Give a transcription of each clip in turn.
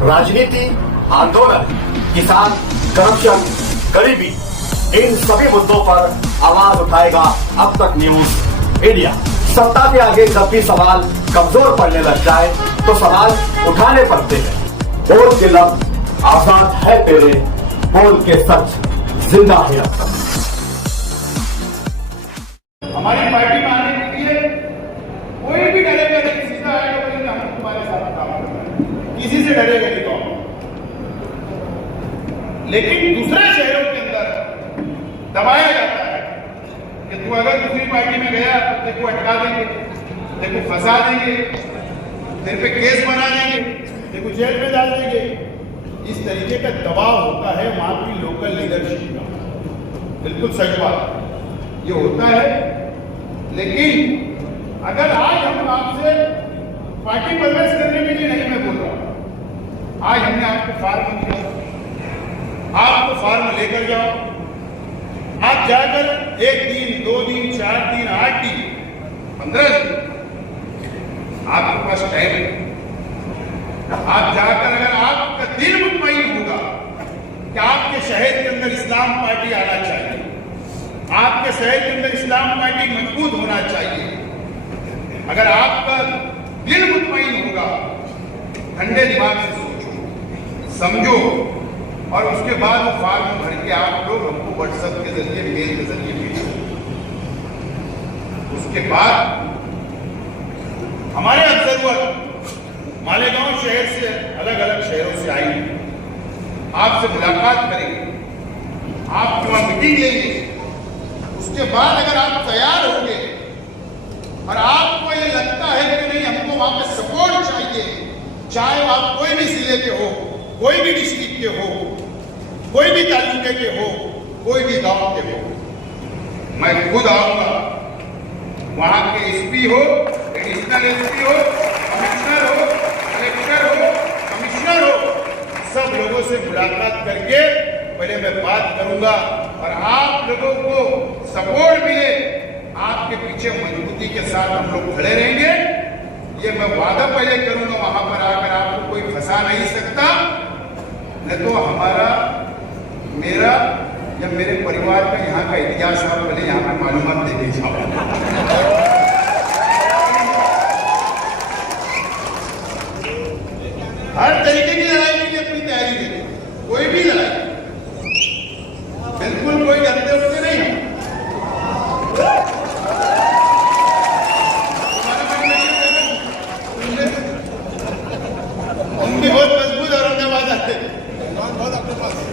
राजनीति, आंदोलन, किसान, करप्शन, गरीबी, इन सभी मुद्दों पर आवाज उठाएगा अब तक न्यूज इंडिया। सत्ता के आगे जब भी सवाल कमजोर पड़ने लग जाए तो सवाल उठाने पड़ते हैं। बोल के लफ्ज आजाद है तेरे, बोल के सच जिंदा है अब तक। हमारी पार्टी में आने के लिए कोई भी डरेगा नहीं, सीधा आएगा बोलेंगे हम तुम्हारे साथ काम करेंगे, किसी से डरेगा नहीं। तो लेकिन दूसरे शहरों के अंदर दबाया जाता है कि तू अगर दूसरी पार्टी में गया तो तेरे को अटका देंगे, तेरे को फंसा देंगे, तेरे पे केस बना देंगे, तेरे को जेल में डाल देंगे। इस तरीके का दबाव होता है वहां की लोकल लीडरशिप का। बिल्कुल सच बात ये होता है। लेकिन अगर आज हम आपसे पार्टी प्रवेश करने के लिए नहीं मैं बोल रहा हूं, आज हमने आपको फॉर्म दिया, आपको फॉर्म लेकर जाओ, आप जाकर 1 दिन 2 दिन 4 दिन 8 दिन 15 दिन आपके पास टाइम है। आप जाकर अगर आपका दिल मुतमईन होगा कि आपके शहर के अंदर इस्लाम पार्टी आना चाहिए, आपके शहर के अंदर इस्लाम पार्टी मजबूत होना चाहिए, अगर आपका दिल मुतमईन होगा, ठंडे दिमाग से सोचो समझो और उसके बाद वो फॉर्म भर के आप लोग हमको व्हाट्सएप के जरिए मेल के जरिए भेजो। उसके बाद हमारे ऑब्जर्वर मालेगांव शहर से अलग अलग शहरों से आएंगे, आपसे मुलाकात करेंगे, आपके वहां मीटिंग लेंगे। उसके बाद अगर आप तैयार होंगे और आपको ये लगता है कि नहीं हमको वहां पे सपोर्ट चाहिए, चाहे आप कोई भी जिले के हो, कोई भी डिस्ट्रिक्ट के हो, कोई भी तालुके के हो, कोई भी गांव के हो, मैं खुद आऊंगा। वहां के एसपी हो, एडिशनल एसपी हो, कमिश्नर हो, कलेक्टर हो, कमिश्नर हो, सब लोगों से मुलाकात करके पहले मैं बात करूंगा और आप लोगों को सपोर्ट मिले, आपके पीछे मजबूती के साथ हम लोग खड़े रहेंगे। ये मैं वादा पहले करूंगा, वहां पर आकर आपको कोई फंसा नहीं सकता, न तो हमारा मेरा या मेरे परिवार का यहाँ का इतिहास आप पहले यहाँ पर मालूमात दे दीजिए। हर तरीके की लड़ाई के लिए अपनी तैयारी देते, कोई भी लड़ाई, बिल्कुल कोई डरते उठते नहीं है। हम भी बहुत मजबूत औरंगाबाद आते बहुत अपने पास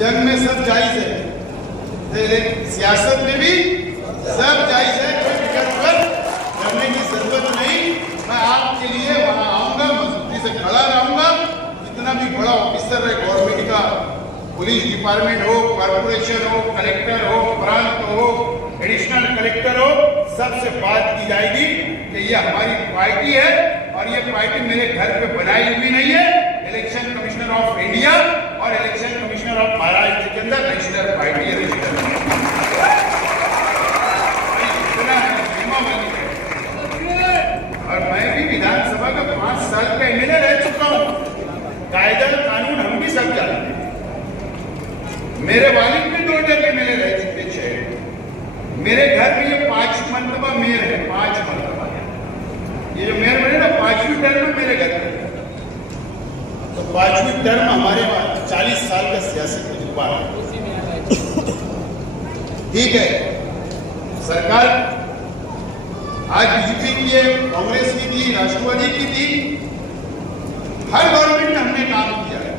जंग में सब जायज है, सियासत में भी सब जायज है, कोई फिक्र पर करने की जरूरत नहीं। मैं आपके लिए वहां आऊंगा, मजबूती से खड़ा रहूंगा। जितना भी बड़ा ऑफिसर है गवर्नमेंट का, पुलिस डिपार्टमेंट हो, कॉर्पोरेशन हो, कलेक्टर हो, प्रांत हो, एडिशनल कलेक्टर हो, सबसे बात की जाएगी कि ये हमारी पार्टी है और ये पार्टी मेरे घर पे बनाई हुई नहीं है। इलेक्शन कमिश्नर ऑफ इंडिया और इलेक्शन कमिश्नर ऑफ महाराष्ट्र के अंदर रजिस्टर पार्टी है, रजिस्टर। और मैं भी विधानसभा का 5 साल का एमएलए रह चुका हूं, कायदा कानून हम भी सब जानते हैं। मेरे वालिद भी 2 टर्म एमएलए रह चुके, 6। मेरे घर में ये 5 मरतबा मेयर है, 5 मरतबा। ये जो मेयर बने ना 5वीं टर्म में मेरे घर में, तो 5वीं टर्म हमारे 40 साल का सियासी तजुर्बा है। ठीक है, सरकार आज बीजेपी की है, कांग्रेस की थी, राष्ट्रवादी की थी, हर गवर्नमेंट में हमने काम किया है,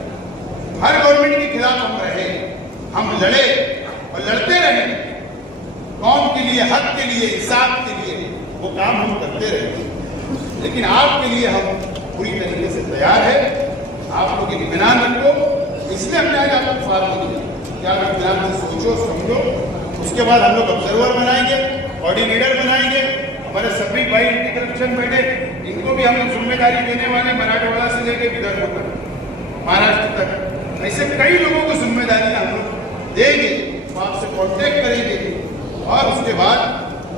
हर गवर्नमेंट के खिलाफ हम रहे, हम लड़े और लड़ते रहे, कौम के लिए, हक के लिए, इंसाफ के लिए, वो काम हम करते रहे। लेकिन आपके लिए हम पूरी तरीके से तैयार है। आप लोग इत्मीनान रखो, इसलिए हमने आज आपको फॉर्म दिया कि आप इत्मीनान से सोचो समझो। उसके बाद हम लोग ऑब्जर्वर बनाएंगे, कोऑर्डिनेटर बनाएंगे, हमारे सभी भाई इनकी तरफ से बैठे, इनको भी हम लोग जिम्मेदारी देने वाले, मराठवाड़ा से लेकर विदर्भ तक, महाराष्ट्र तक, ऐसे कई लोगों को जिम्मेदारी हम लोग देंगे। तो आपसे कॉन्टेक्ट करेंगे और उसके बाद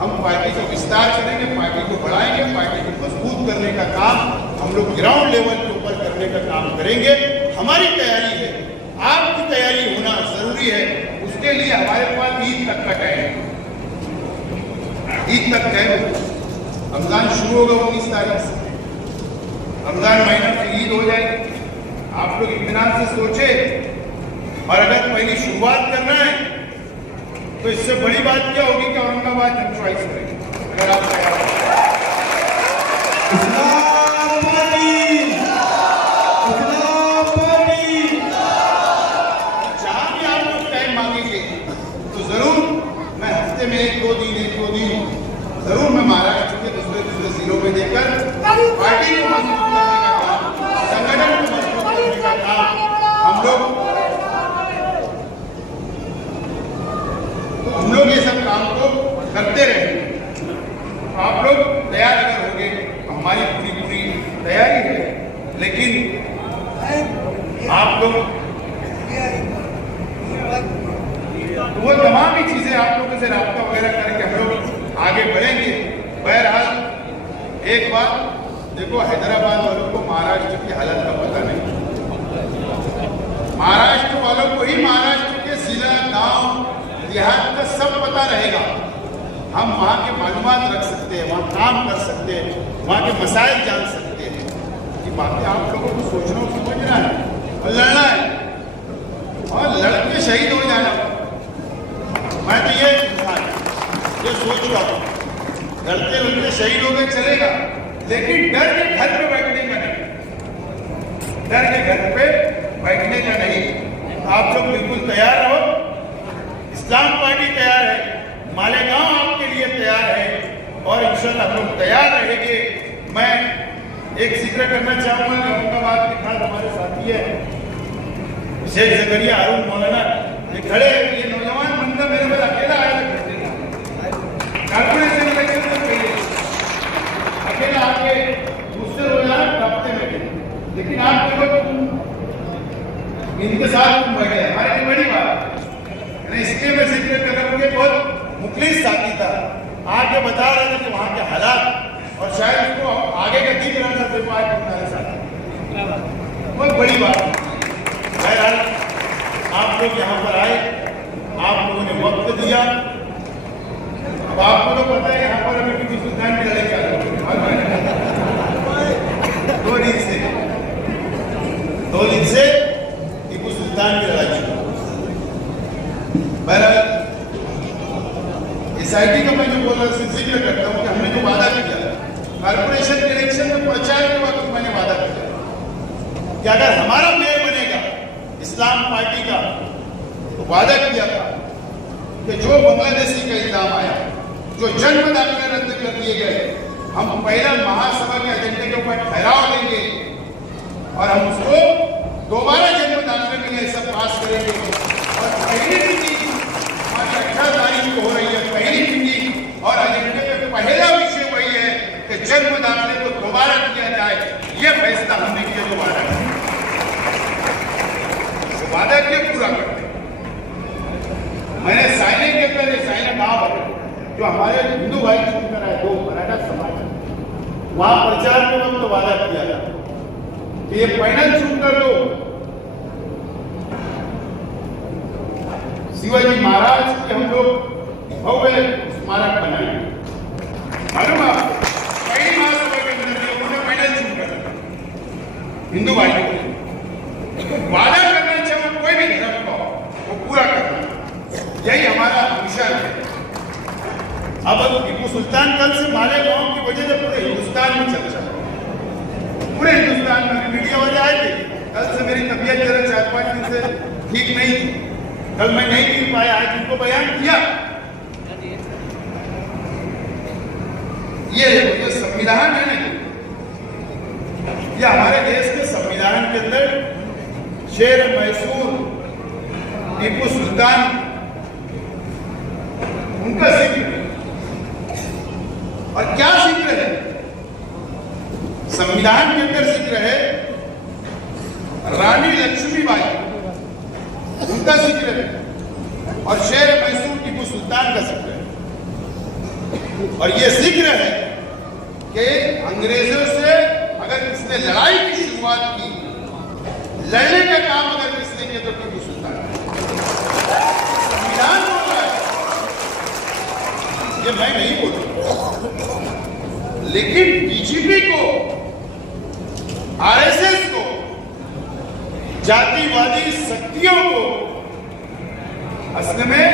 हम पार्टी का विस्तार करेंगे, पार्टी को बढ़ाएंगे, पार्टी को मजबूत करने का काम हम लोग ग्राउंड लेवल के ऊपर करने का काम करेंगे। हमारी तैयारी है, आपकी तैयारी होना जरूरी है। उसके लिए हमारे पास ईद तक का टाइम है। ईद तक टाइम, रमजान शुरू होगा 19 तारीख से, रमजान महीना में ईद हो जाएगी। आप लोग इत्मीनान से सोचे, और अगर पहली शुरुआत करना है तो इससे बड़ी बात क्या होगी कि औरंगाबाद हम चॉइस करेंगे। अगर आप तैयार हैं, जहां भी आप लोग टाइम मांगेंगे तो जरूर मैं हफ्ते में एक दो दिन जरूर मैं महाराष्ट्र के दूसरे जिलों में देकर पार्टी को मजबूत करने का काम, संगठन को मजबूत करने का काम हम लोग ये सब काम को करते रहेंगे। आप लोग तैयार अगर होंगे, हमारी पूरी तैयारी है, लेकिन आप लोग वो तमाम ही चीजें आप लोगों से राब्ता वगैरह करके हम लोग आगे बढ़ेंगे। बहरहाल एक बात देखो, हैदराबाद वालों को महाराष्ट्र की हालत का पता नहीं, महाराष्ट्र वालों को ही महाराष्ट्र के जिला, गांव, देहात का सब पता रहेगा। हम वहाँ के मालूमात रख सकते हैं, वहाँ काम कर सकते हैं, वहाँ के मसाइल जान सकते हैं। कि बाकी आप लोगों को सोचना और समझना है और लड़ना है, और लड़के शहीद हो जाना। मैं तो ये सोच रहा हूँ, लड़ते लड़ते शहीद हो गए चलेगा, लेकिन डर के घर पे बैठने का नहीं, डर के घर पे बैठने का नहीं। आप लोग बिल्कुल तैयार रहो, इस्लाम पार्टी तैयार है, मालेगांव आपके लिए तैयार है, और इंशाल्लाह हम लोग तैयार रहेंगे। मैं एक जिक्र करना चाहूंगा, औरंगाबाद के खास हमारे साथी है शेख जकरिया हारून मौलाना, ये खड़े हैं। ये नौजवान बंदा मेरे पास अकेला आया था, कॉर्पोरेशन इलेक्शन से पहले अकेला आके मुझसे रोजाना हफ्ते में, लेकिन आप लोग इनके साथ तुम बैठे, हमारे लिए बड़ी बात। इसलिए मैं जिक्र कर रहा हूँ कि बहुत मुखलिस साथी था, आके बता रहे थे कि वहाँ के हालात, और शायद उसको आगे का दिख रहा था, देखो आज तुम्हारे साथ, बहुत बड़ी बात। बहरहाल आप लोग यहाँ पर आए, आप लोगों ने वक्त दिया। अब आपको तो पता है यहाँ पर अभी टीपू सुल्तान की लड़ाई चल रही है, 2 दिन से टीपू सुल्तान की लड़ाई चल रही है। बहरहाल एसआईटी का मैं जो बोल रहा हूँ जिक्र करता हूँ कि हमने जो वादा किया कॉर्पोरेशन के इलेक्शन में प्रचार के वक्त मैंने वादा किया कि अगर हमारा मेयर बनेगा इस्लाम पार्टी का, तो वादा किया था कि जो बांग्लादेशी का इल्जाम आया, जो जन्म दाखिले रद्द कर दिए गए, हम पहला महासभा के एजेंडे के ऊपर ठहराव लेंगे और हम उसको दोबारा जन्म दाखिले के लिए सब पास करेंगे। और पहली मीटिंग हमारी 18 तारीख को हो रही है, पहली मीटिंग, और एजेंडे में पहला विषय वही है कि जन्म दाखिले को दोबारा किया जाए। यह फैसला हमने किया, तो वादा किया पूरा करते। मैंने साइने के अंदर, साइना गांव है जो हमारे हिंदू भाई चुनकर आए, 2 मराठा समाज, वहां प्रचार के वक्त तो वादा किया था कि ये पैनल चुनकर लो, शिवाजी महाराज के हम लोग भव्य स्मारक बनाएंगे। मालूम आपको, पहली महासभा के अंदर उन्होंने पैनल चुनकर हिंदू भाई को वादा करना चाहिए, कोई भी धर्म को वो पूरा करना, यही हमारा मिशन है। अब टीपू सुल्तान कल से मालेगांव की वजह से पूरे हिंदुस्तान में चर्चा, पूरे हिंदुस्तान में मीडिया वाले आए थे। कल से मेरी तबीयत जरा 4-5 दिन से ठीक नहीं थी, कल मैं नहीं मिल पाया, आज उनको बयान किया। ये संविधान है ना, ये हमारे देश के संविधान के अंदर शेर मैसूर टीपू सुल्तान उनका जिक्र है। और क्या जिक्र है? संविधान के अंदर जिक्र है रानी लक्ष्मीबाई, उनका जिक्र है, और शेर मैसूर टीपू सुल्तान का जिक्र है। और ये जिक्र है कि अंग्रेजों से अगर किसने लड़ाई की शुरुआत की, लड़ने का काम अगर किसने किया तो टीपू सुल्तान। संविधान बोल रहा है, ये मैं नहीं बोल रहा, लेकिन बीजेपी को, आरएसएस को, जातिवादी शक्तियों को असल में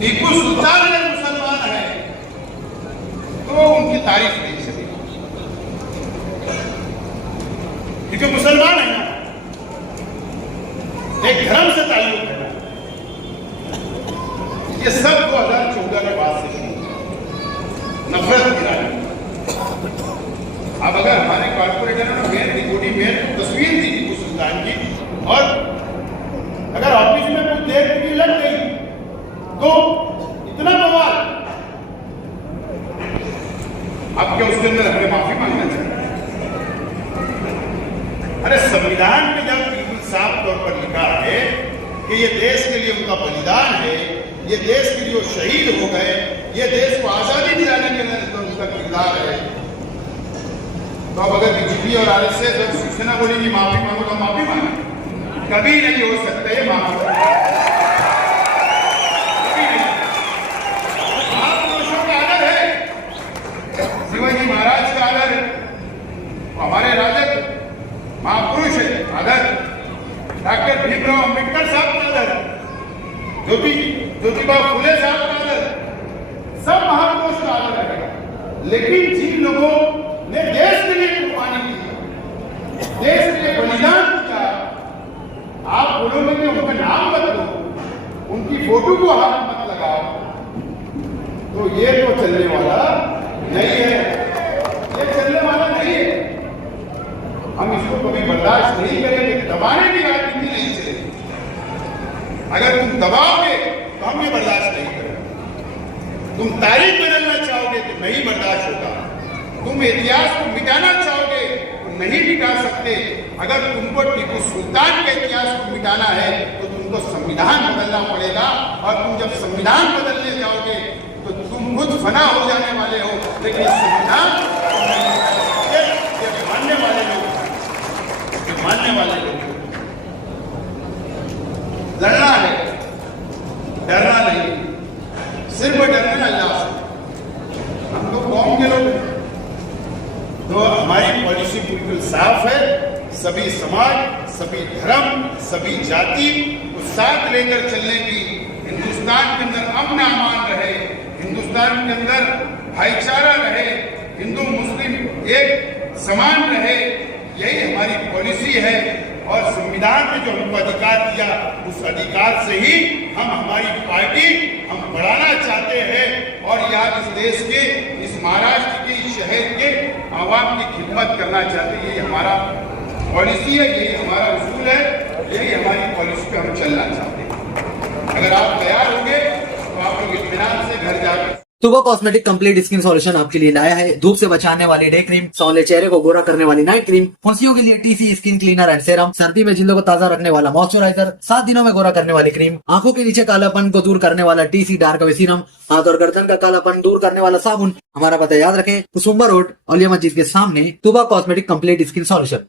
टीपू सुल्तान अगर मुसलमान है तो उनकी तारीफ नहीं चलेगी, क्योंकि मुसलमान है ना, एक धर्म से ताल्लुक है। ये सब 2014 के बाद से शुरू नफरत गिरानी। अब अगर हमारे कॉर्पोरेटर ने मेयर रिकॉर्डिंग मेयर तस्वीर दी टीपू सुल्तान की, और अगर ऑफिस में कुछ देर की लग गई तो इतना बवाल, अब क्या उसके अंदर हमें माफी मांगना चाहिए? अरे संविधान में जब बिल्कुल साफ तौर पर लिखा है कि ये देश के लिए उनका बलिदान है, ये देश के लिए वो शहीद हो गए, ये देश को आजादी दिलाने के लिए उनका किरदार है, तो अब अगर बीजेपी और आरएसएस और शिवसेना बोलेंगी माफी मांगो तो माफी मांगे, कभी नहीं हो सकता है माफी, कभी नहीं। महापुरुषों का आदर है, शिवाजी महाराज का आदर है, हमारे राजक महापुरुष है, आदर डॉक्टर भीमराव अंबेडकर साहब का आदर, ज्योतिबा फुले साहब का आदर, सब महापुरुष का आदर रहेगा। लेकिन जिन लोगों ने देश के लिए कुर्बानी की, देश के लिए बलिदान किया, आप बोलोगे कि उनका नाम मत लो, उनकी फोटो को हाथ मत लगाओ, तो ये तो चलने वाला नहीं है, ये चलने वाला नहीं है। हम इसको कभी बर्दाश्त नहीं करेंगे, दबाने की राजनीति नहीं चलेगी। अगर तुम दबाओगे तो हम ये बर्दाश्त नहीं करेंगे। तुम तारीख बदलना चाहोगे तो नहीं बर्दाश्त होगा, तुम इतिहास को मिटाना चाहोगे तो नहीं मिटा सकते। अगर तुमको टीपू सुल्तान के इतिहास को मिटाना है तो तुमको संविधान बदलना पड़ेगा, और तुम जब संविधान बदलने जाओगे तो तुम खुद फना हो जाने वाले हो, लेकिन संविधान मानने वाले लोग, मानने वाले लोग, लड़ना है, डरना नहीं, सिर्फ डरना अल्लाह से। हम तो कौम के लोग हैं, तो हमारी पॉलिसी बिल्कुल साफ है, सभी समाज, सभी धर्म, सभी जाति को साथ लेकर चलने की, हिंदुस्तान के अंदर अमन अमान रहे, हिंदुस्तान के अंदर भाईचारा रहे, हिंदू मुस्लिम एक समान रहे, यही हमारी पॉलिसी है। और संविधान ने जो हमको अधिकार दिया, उस अधिकार से ही हम हमारी पार्टी हम बढ़ाना चाहते हैं, और यहाँ इस देश के, इस महाराष्ट्र के, इस शहर के आवाम की खिदमत करना चाहते हैं। यही हमारा पॉलिसी है, यही हमारा उसूल है, यही हमारी पॉलिसी पे हम चलना चाहते हैं। अगर आप तैयार होंगे तो आप लोग इत्मीनान से घर जाकर तुबा कॉस्मेटिक कंप्लीट स्किन सॉल्यूशन आपके लिए लाया है धूप से बचाने वाली डे क्रीम, सौले चेहरे को गोरा करने वाली नाइट क्रीम, फुंसियों के लिए TC skin cleaner and serum, सर्दी में जिल्दों को ताजा रखने वाला मॉइस्चराइजर, 7 दिनों में गोरा करने वाली क्रीम, आंखों के नीचे कालापन को दूर करने वाला टीसी डार्क वे सीरम, हाथ और गर्दन का कालापन दूर करने वाला साबुन। हमारा पता याद रखें, कुसुम्बा रोड, औलिया मस्जिद के सामने, तुबा कॉस्मेटिक कंप्लीट स्किन सॉल्यूशन।